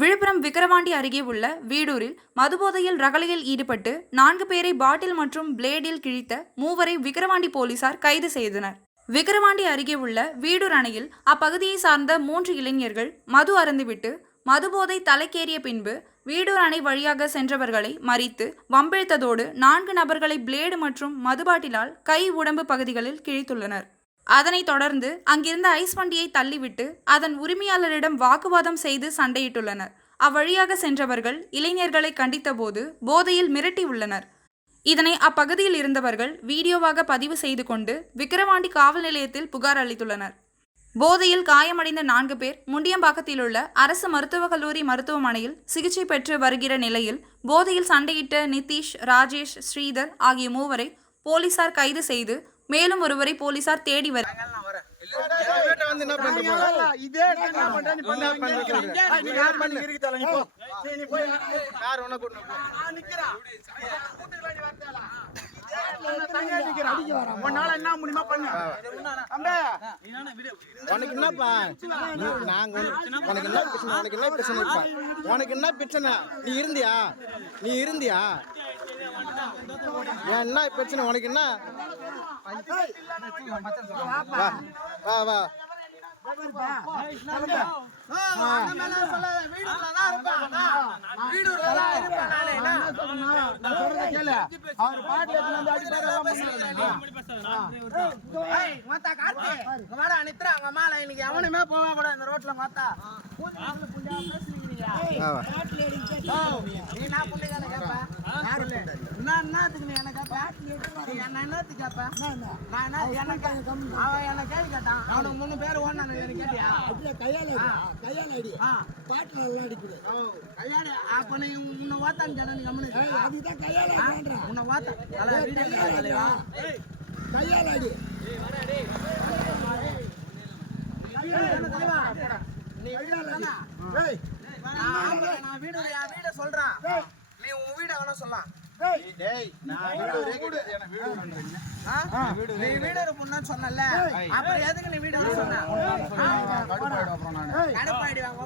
விழுப்புரம் விக்கிரவாண்டி அருகே உள்ள வீடூரில் மதுபோதையில் ரகளையில் ஈடுபட்டு நான்கு பேரை பாட்டில் மற்றும் பிளேடில் கிழித்த மூவரை விக்கிரவாண்டி போலீசார் கைது செய்தனர். விக்கிரவாண்டி அருகே உள்ள வீடூர் அணையில் அப்பகுதியை சார்ந்த மூன்று இளைஞர்கள் மது அருந்துவிட்டு மதுபோதை தலைக்கேறிய பின்பு வீடூர் அணை வழியாக சென்றவர்களை மறித்து வம்பிழுத்ததோடு நான்கு நபர்களை பிளேடு மற்றும் மதுபாட்டிலால் கை உடம்பு பகுதிகளில் கிழித்துள்ளனர். அதனைத் தொடர்ந்து அங்கிருந்த ஐஸ் வண்டியை தள்ளிவிட்டு அதன் உரிமையாளரிடம் வாக்குவாதம் செய்து சண்டையிட்டுள்ளனர். அவ்வழியாக சென்றவர்கள் இளைஞர்களை கண்டித்தபோது போதையில் மிரட்டியுள்ளனர். இதனை அப்பகுதியில் இருந்தவர்கள் வீடியோவாக பதிவு செய்து கொண்டு விக்கிரவாண்டி காவல் நிலையத்தில் புகார் அளித்துள்ளனர். போதையில் காயமடைந்த நான்கு பேர் முண்டியம்பாக்கத்திலுள்ள அரசு மருத்துவக் கல்லூரி மருத்துவமனையில் சிகிச்சை பெற்று வருகிற நிலையில் போதையில் சண்டையிட்ட நிதிஷ் ராஜேஷ் ஸ்ரீதர் ஆகிய மூவரை போலீசார் கைது செய்து மேலும் ஒருவரை போலீசார் தேடி வர உனக்கு என்னப்பா நீ- நாங்க உனக்கு- என்ன பிரச்சனை உனக்கு என்ன பிரச்சனைப்பா உனக்கு என்ன பிரச்சனை நீ இருந்தியா நீ இருந்தியா ஏன் என்ன பிரச்சனை உனக்கு என்ன வா வா. அவர் இன்னைக்கு எவனுமே போக கூடாது இந்த ரோட்ல மாத்தா நீ? நான் என்ன மூணு பேர் ஓடுனானுங்க, நீ கேட்டியா? கையாலடி ஆ. பாட்டில் நல்லா அடிக்குது கையால, அப்ப நீ உன்னை ஓத்தான்னு கேட்டா நீ கம்முனு? அதுதான் கையால. உன்னை தலைவா. கையால அடி நீ நான் நான் வீடு என் வீட சொல்றேன் நீ உன் வீட வேணா சொல்லலாம் டேய். நான் வீடு ஒரே கிடையாது எனக்கு வீடு ஒன்றுன்றீங்க ஆ? நீ வீடு இருப்புன்னு சொன்னல அப்புறம் எதுக்கு நீ வீடு சொன்ன? கடுப்பாயிடும் அப்புறம் நான். கடுப்பாயிடுவாங்க